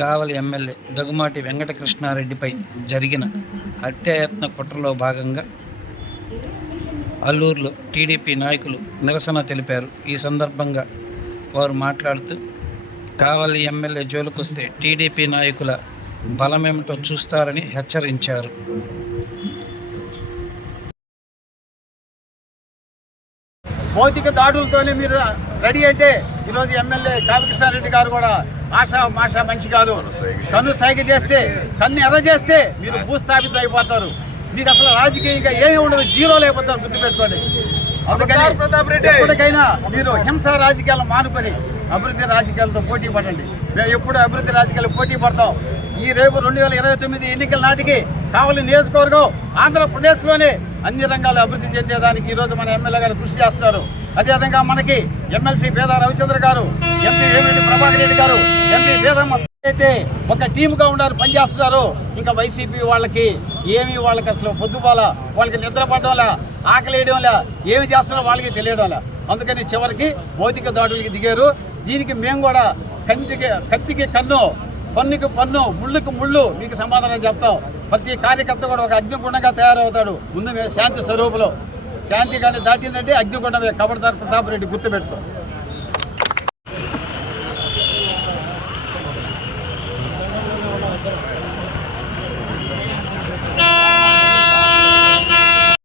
కావలి MLA Daggumati వెంకటకృష్ణారెడ్డిపై జరిగిన హత్యాయత్న కుట్రలో భాగంగా అల్లూరులో టీడీపీ నాయకులు నిరసన తెలిపారు. ఈ సందర్భంగా వారు మాట్లాడుతూ కావలి ఎమ్మెల్యే జోలికొస్తే టీడీపీ నాయకుల బలమేమిటో చూస్తారని హెచ్చరించారు. భౌతిక దాడులతోనే మీరు రెడీ అంటే ఈరోజు ఎమ్మెల్యే కావ్యకృష్ణారెడ్డి గారు కూడా మాషా మనిషి కాదు. కన్ను సైగ చేస్తే, కన్ను ఎర్ర చేస్తే మీరు భూస్థాపితం అయిపోతారు. మీకు అసలు రాజకీయంగా ఏమీ ఉండదు, జీరోలు అయిపోతారు. గుర్తుపెట్టుకోండి. అందుకని ఎప్పటికైనా మీరు హింసా రాజకీయాలు మానుకొని అభివృద్ధి రాజకీయాలతో పోటీ పడండి. మేము ఎప్పుడు అభివృద్ధి రాజకీయాలు పోటీ పడతాం. ఈ రేపు 2029 ఎన్నికల నాటికి కావలి నియోజకవర్గం ఆంధ్రప్రదేశ్లోనే అన్ని రంగాలు అభివృద్ధి చెందేదానికి ఈరోజు మన ఎమ్మెల్యే గారు కృషి చేస్తున్నారు. అదేవిధంగా మనకి ఎమ్మెల్సీ పేద రవిచంద్ర గారు, ఎంపీ వేమిరెడ్డి ప్రభాకర్ రెడ్డి గారు, ఎంపీ పేదమ్మ అయితే ఒక టీముగా ఉన్నారు, పనిచేస్తున్నారు. ఇంకా వైసీపీ వాళ్ళకి వాళ్ళకి అసలు పొద్దుబాల, వాళ్ళకి నిద్ర పడడంలా, ఆకలి వేయడంలా, ఏమి చేస్తున్నారో వాళ్ళకి తెలియడంలా. అందుకని చివరికి భౌతిక దాడులకి దిగారు. దీనికి మేము కూడా కత్తికి కన్ను, పన్నుకి పన్ను, ముళ్ళుకి ముళ్ళు మీకు సమాధానం చెప్తాం. ప్రతి కార్యకర్త కూడా ఒక అగ్నిగుండంగా తయారవుతాడు. ముందు మేము శాంతి స్వరూపులో, శాంతి కానీ దాటిందంటే అగ్నిగుండమే. కబడ్దార్ ప్రతాప్ రెడ్డి గుర్తుపెట్టుకో.